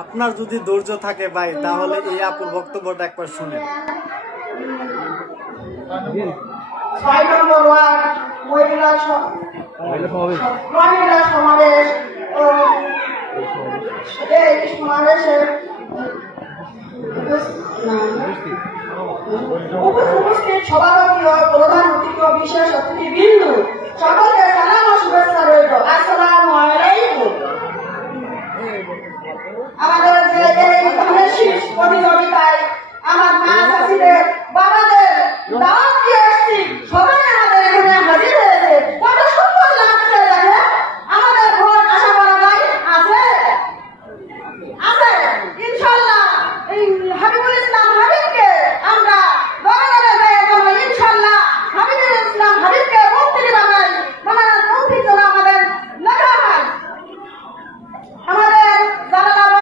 আপনার যদি ধৈর্য থাকে ভাই তাহলে এই আপুর বক্তব্যটা একবার শুনেন। 6 নম্বর ওয়ার্ড মহিলা সমাবেশ এই সমাবেশে উপস্থিত সভাপতি ও প্রধান অতিথি ও বিশেষ অতিথিবৃন্দ সকলকে সালাম ও শুভেচ্ছা রইল। আসসালামু আলাইকুম। আমাদের যে এই ধানের শীষ প্রতিযোগিতায় আমার মা